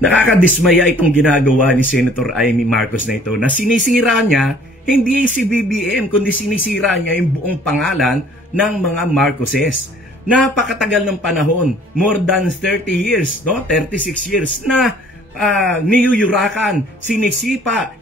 Nakakadismaya itong ginagawa ni Senator Amy Marcos na ito, na sinisira niya hindi si BBM kundi sinisira niya yung buong pangalan ng mga Marcoses. Napakatagal ng panahon, more than 30 years, no? 36 years na niyuyurakan, sinisipa,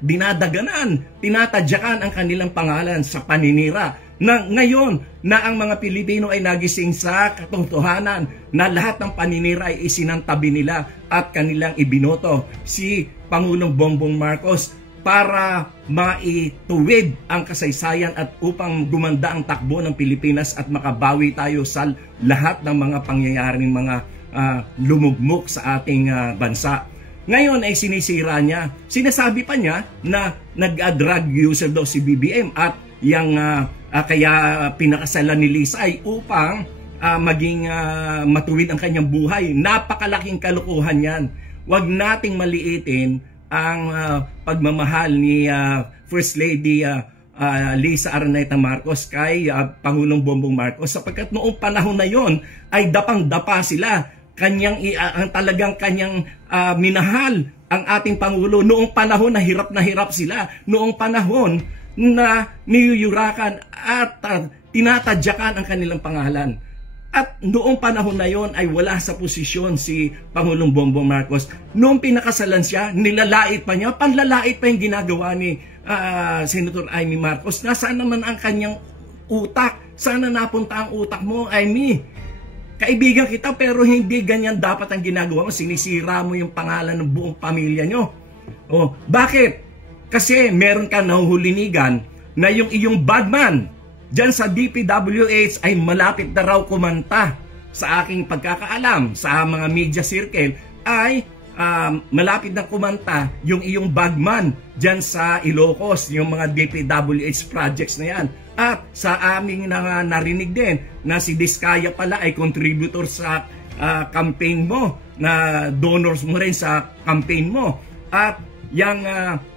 dinadaganan, tinatadyakan ang kanilang pangalan sa paninira. Na ngayon na ang mga Pilipino ay nagising sa katotohanan na lahat ng paninira ay isinantabi nila at kanilang ibinoto si Pangulong Bongbong Marcos para maituwid ang kasaysayan at upang gumanda ang takbo ng Pilipinas at makabawi tayo sa lahat ng mga pangyayaring mga lumugmok sa ating bansa. Ngayon ay sinisira niya. Sinasabi pa niya na nag-drug user daw si BBM at yang kaya pinakasalan ni Lisa ay upang maging matuwid ang kanyang buhay. Napakalaking kalokohan yan. Huwag nating maliitin ang pagmamahal ni First Lady Lisa Araneta Marcos kay Pangulong Bongbong Marcos, sapagkat noong panahon na yon ay dapang-dapa sila. Talagang kanyang minahal ang ating Pangulo noong panahon na hirap sila, noong panahon na niyuyurakan at tinatadyakan ang kanilang pangalan. At noong panahon na yon ay wala sa posisyon si Pangulong Bongbong Marcos. Noong pinakasalan siya, nilalait pa niya, panlalait pa yung ginagawa ni Senator Amy Marcos. Nasaan naman ang kanyang utak? Sana napunta ang utak mo, Amy? Kaibigan kita pero hindi ganyan dapat ang ginagawa mo. Sinisira mo yung pangalan ng buong pamilya nyo. Oh, bakit? Kasi meron ka nahuhulinigan na yung iyong badman dyan sa DPWH ay malapit na raw kumanta. Sa aking pagkakaalam, sa mga media circle ay malapit na kumanta yung iyong bagman dyan sa Ilocos, yung mga DPWH projects na yan. At sa aming narinig din na si Diskaya pala ay contributor sa campaign mo, na donors mo rin sa campaign mo. At yung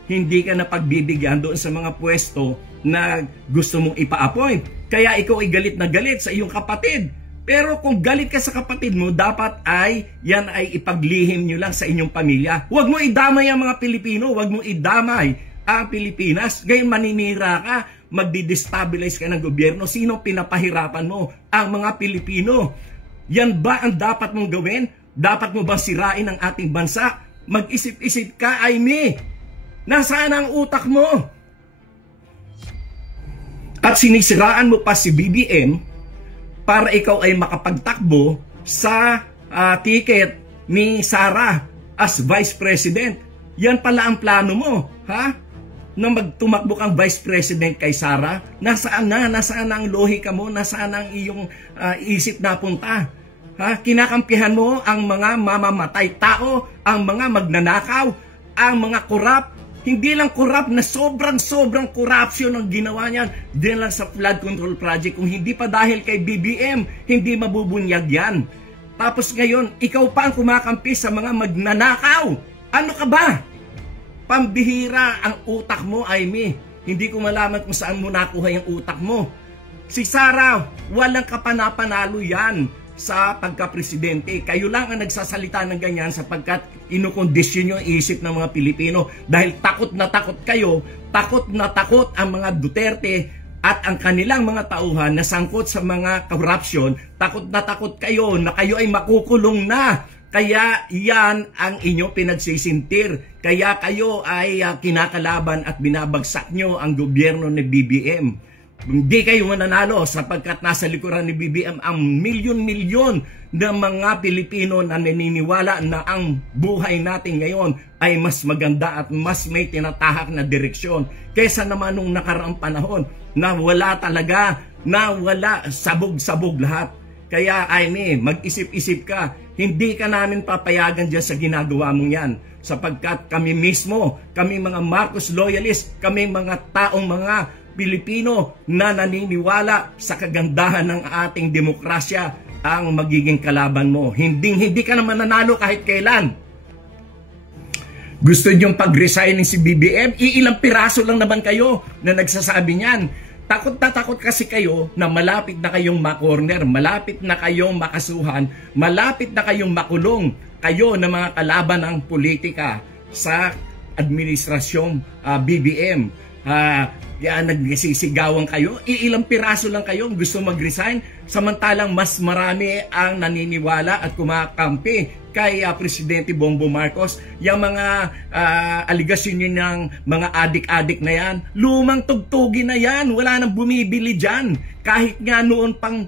hindi ka na pagbibigyan doon sa mga pwesto na gusto mong ipa-appoint. Kaya ikaw ay galit na galit sa iyong kapatid. Pero kung galit ka sa kapatid mo, dapat ay yan ay ipaglihim nyo lang sa inyong pamilya. Huwag mo idamay ang mga Pilipino, huwag mo idamay ang Pilipinas. Ngayon maninira ka, magdi-destabilize ka ng gobyerno. Sino pinapahirapan mo? Ang mga Pilipino. Yan ba ang dapat mong gawin? Dapat mo bang sirain ang ating bansa? Mag-isip-isip ka, Amy. Nasaan ang utak mo? At sinisiraan mo pa si BBM para ikaw ay makapagtakbo sa ticket ni Sara as Vice President. Yan pala ang plano mo, ha? Na magtumakbo kang Vice President kay Sara. Nasaan na? Nasaan ang lohika mo? Nasaan ang iyong isip na punta? Ha? Kinakampihan mo ang mga mamamatay tao, ang mga magnanakaw, ang mga korap. Hindi lang korap na sobrang corruption ang ginawa niyan. Din lang sa flood control project. Kung hindi pa dahil kay BBM, hindi mabubunyag yan. Tapos ngayon, ikaw pa ang kumakampi sa mga magnanakaw. Ano ka ba? Pambihira ang utak mo, Amy. Hindi ko malaman kung saan mo nakuha yung utak mo. Si Sara, walang kapanapanalo yan sa pagka-presidente. Kayo lang ang nagsasalita ng ganyan sapagkat inukondisyon nyo ang isip ng mga Pilipino. Dahil takot na takot ang mga Duterte at ang kanilang mga tauhan na sangkot sa mga corruption. Takot na takot kayo na kayo ay makukulong na. Kaya yan ang inyong pinagsisintir. Kaya kayo ay kinakalaban at binabagsak nyo ang gobyerno ni BBM. Hindi kayo mananalo sapagkat nasa likuran ni BBM ang milyon-milyon na mga Pilipino na naniniwala na ang buhay natin ngayon ay mas maganda at mas may tinatahak na direksyon kaysa naman nung nakaraang panahon na wala talaga, na wala, sabog-sabog lahat. Kaya Amy, mag-isip-isip ka. Hindi ka namin papayagan dyan sa ginagawa mong yan sapagkat kami mismo, kami mga Marcos loyalist, kami mga taong mga Pilipino na naniniwala sa kagandahan ng ating demokrasya ang magiging kalaban mo. Hindi ka naman nanalo kahit kailan. Gusto niyong pag-resign si BBM? Iilang piraso lang naman kayo na nagsasabi niyan. Takot na takot kasi kayo na malapit na kayong makorner, malapit na kayong makasuhan, malapit na kayong makulong. kayo na mga kalaban ng politika sa administrasyong BBM. Nagsisigawan kayo, ilang piraso lang kayo gusto mag-resign, samantalang mas marami ang naniniwala at kumakampi kay Presidente Bongbong Marcos. Yung mga aligasyon yun ng mga adik-adik na yan, lumang tugtugin na yan, wala nang bumibili dyan. Kahit nga noon pang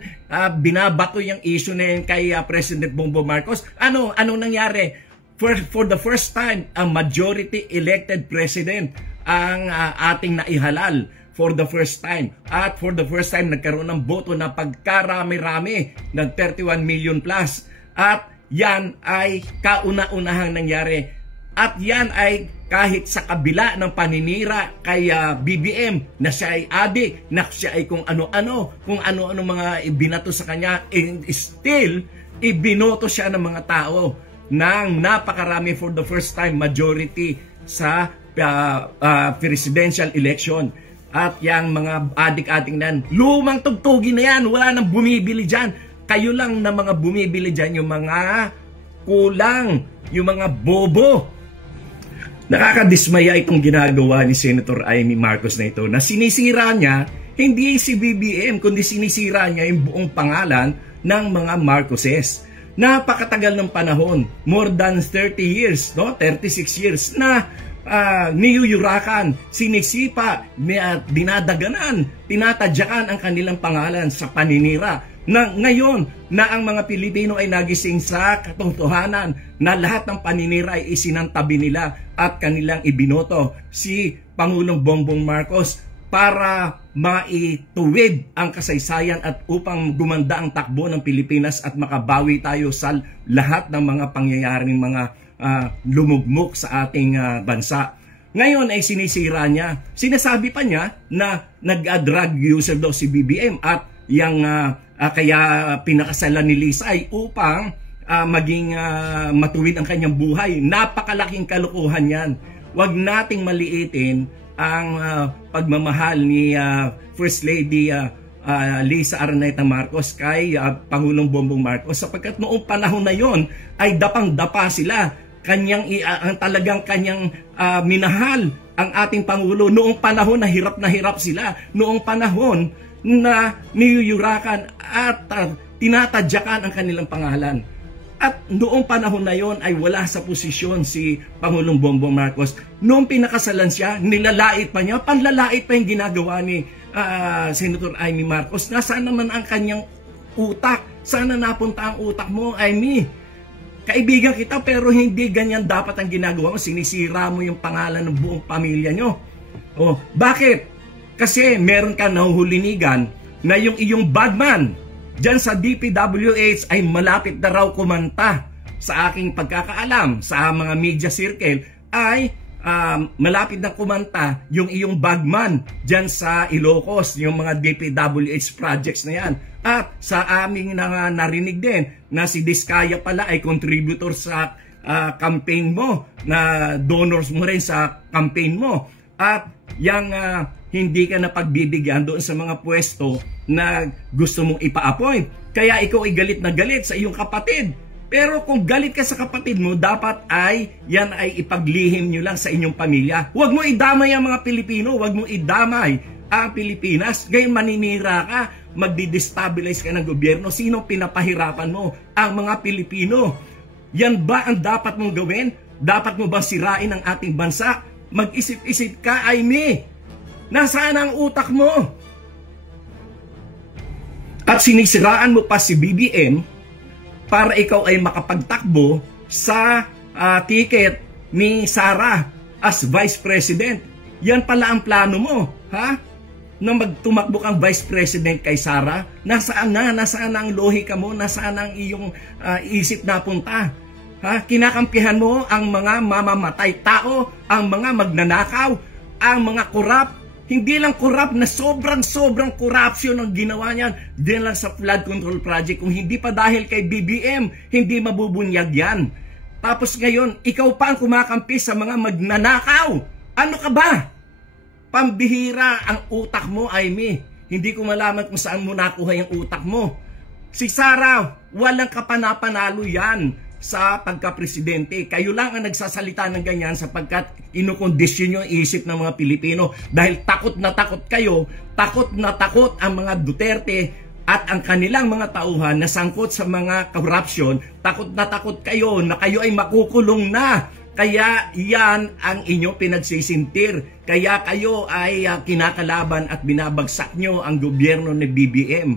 binabato yung issue na yan kay President Bongbong Marcos, anong nangyari? For the first time, a majority elected president ang ating naihalal for the first time. At for the first time, nagkaroon ng boto na pagkarami-rami ng 31 million plus. At yan ay kauna-unahang nangyari. At yan ay kahit sa kabila ng paninira kay BBM na siya ay adik, na siya ay kung ano-ano mga ibinato sa kanya, and still, ibinoto siya ng mga tao ng napakarami for the first time majority sa presidential election. At yung mga adik-adik na yan, lumang tugtugin na yan, wala nang bumibili dyan. Kayo lang na mga bumibili dyan, yung mga kulang, yung mga bobo. Nakakadismaya itong ginagawa ni Senator Amy Marcos na ito, na sinisira niya hindi si BBM, kundi sinisira niya yung buong pangalan ng mga Marcoses. Napakatagal ng panahon, more than 30 years, no? 36 years na niyuyurakan, sinisipa, dinadaganan, tinatadyakan ang kanilang pangalan sa paninira. Na ngayon na ang mga Pilipino ay nagising sa katotohanan na lahat ng paninira ay isinantabi nila at kanilang ibinoto si Pangulong Bongbong Marcos para maituwid ang kasaysayan at upang gumanda ang takbo ng Pilipinas at makabawi tayo sa lahat ng mga pangyayaring mga lumugmok sa ating bansa. Ngayon ay sinisira niya. Sinasabi pa niya na nag-drug user daw si BBM at yung kaya pinakasalan ni Lisa ay upang maging matuwid ang kanyang buhay. Napakalaking kalokohan yan. Huwag nating maliitin ang pagmamahal ni First Lady Lisa Araneta Marcos kay Pangulong Bongbong Marcos, sapagkat noong panahon na yon ay dapang-dapa sila. Talagang kanyang minahal ang ating Pangulo noong panahon na hirap sila, noong panahon na niyuyurakan at tinatadyakan ang kanilang pangalan. At noong panahon na yon ay wala sa posisyon si Pangulong Bongbong Marcos. Noong pinakasalan siya, nilalait pa niya, panlalait pa yung ginagawa ni Senator Amy Marcos. Nasaan naman ang kanyang utak? Sana napunta ang utak mo, Amy? Kaibigan kita pero hindi ganyan dapat ang ginagawa mo. Sinisira mo yung pangalan ng buong pamilya nyo. Oh, bakit? Kasi meron ka nahuhulinigan na yung iyong bagman dyan sa DPWH ay malapit na raw kumanta. Sa aking pagkakaalam, sa mga media circle ay malapit na kumanta yung iyong bagman dyan sa Ilocos, yung mga DPWH projects na yan. At sa aming narinig din na si Diskaya pala ay contributor sa campaign mo, na donors mo rin sa campaign mo. At yung hindi ka na pagbibigyan doon sa mga pwesto na gusto mong ipa-appoint. Kaya ikaw ay galit na galit sa iyong kapatid. Pero kung galit ka sa kapatid mo, dapat ay yan ay ipaglihim nyo lang sa inyong pamilya. Huwag mo idamay ang mga Pilipino, huwag mo idamay ang Pilipinas. Ngayon maninira ka, magdi-destabilize ka ng gobyerno. Sino pinapahirapan mo? Ang mga Pilipino. Yan ba ang dapat mong gawin? Dapat mo ba sirain ang ating bansa? Mag-isip-isip ka, Amy. Nasaan ang utak mo? At sinisiraan mo pa si BBM para ikaw ay makapagtakbo sa ticket ni Sara as Vice President. Yan pala ang plano mo, ha? Na magtumakbo kang Vice President kay Sara. Nasaan na? Nasaan ang lohika mo? Nasaan ang iyong isip na punta? Ha? Kinakampihan mo ang mga mamamatay tao, ang mga magnanakaw, ang mga korap. Hindi lang corrupt, na sobrang corruption ang ginawa niyan. Diyan lang sa flood control project. Kung hindi pa dahil kay BBM, hindi mabubunyag yan. Tapos ngayon, ikaw pa ang kumakampi sa mga magnanakaw. Ano ka ba? Pambihira ang utak mo, Amy. Hindi ko malaman kung saan mo nakuha yung utak mo. Si Sara, walang kapanapanalo yan. sa pagka-presidente. Kayo lang ang nagsasalita ng ganyan sapagkat inukondisyon nyo ang isip ng mga Pilipino dahil takot na takot kayo, takot na takot ang mga Duterte at ang kanilang mga tauhan na sangkot sa mga corruption. Takot na takot kayo na kayo ay makukulong na. Kaya yan ang inyong pinagsisintir. Kaya kayo ay kinakalaban at binabagsak nyo ang gobyerno ni BBM.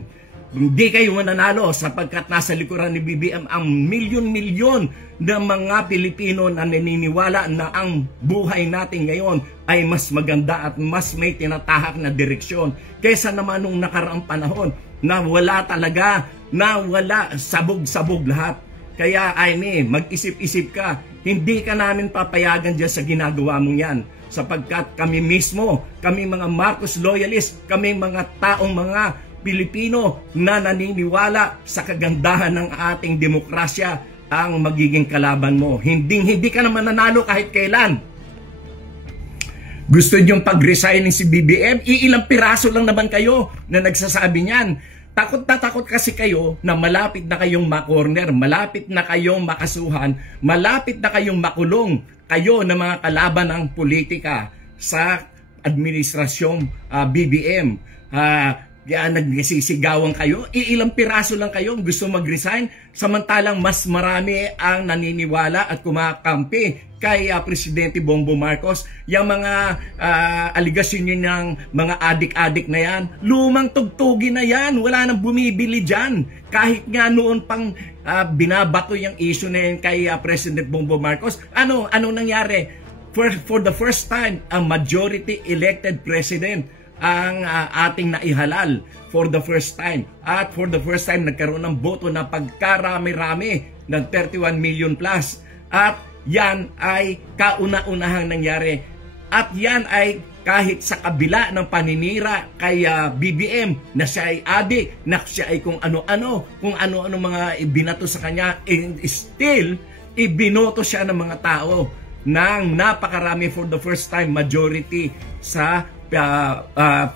Hindi kayo mananalo sapagkat nasa likuran ni BBM ang milyon-milyon na mga Pilipino na naniniwala na ang buhay natin ngayon ay mas maganda at mas may tinatahak na direksyon kaysa naman nung nakaraang panahon na wala talaga, na wala, sabog-sabog lahat. Kaya Aimee, mag-isip-isip ka. Hindi ka namin papayagan dyan sa ginagawa mong yan. Sapagkat kami mismo, kami mga Marcos loyalist, kami mga taong mga Pilipino na naniniwala sa kagandahan ng ating demokrasya ang magiging kalaban mo. Hindi ka naman nanalo kahit kailan. Gusto niyong pag-resign si BBM? Iilang piraso lang naman kayo na nagsasabi niyan. Takot na takot kasi kayo na malapit na kayong makorner, malapit na kayong makasuhan, malapit na kayong makulong kayo na mga kalaban ng politika sa administrasyong BBM. Nagsisigawan kayo, iilang piraso lang kayo gusto mag-resign, samantalang mas marami ang naniniwala at kumakampi kay Presidente Bongbong Marcos. Yung mga aligasyon nyo ng mga adik-adik na yan, lumang tugtugi na yan, wala nang bumibili dyan. Kahit nga noon pang binabato yung issue na yan kay President Bongbong Marcos, ano nangyari? For the first time, a majority elected president ang ating naihalal for the first time. At for the first time, nagkaroon ng boto na pagkarami-rami ng 31 million plus. At yan ay kauna-unahang nangyari. At yan ay kahit sa kabila ng paninira kay BBM na siya ay adik, na siya ay kung ano-ano mga ibinato sa kanya, and still, ibinoto siya ng mga tao ng napakarami for the first time majority sa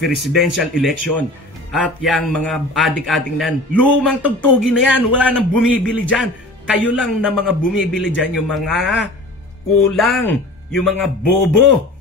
presidential election. At yung mga adik-adik na yan, lumang tugtugi na yan, wala nang bumibili dyan. Kayo lang na mga bumibili dyan, yung mga kulang, yung mga bobo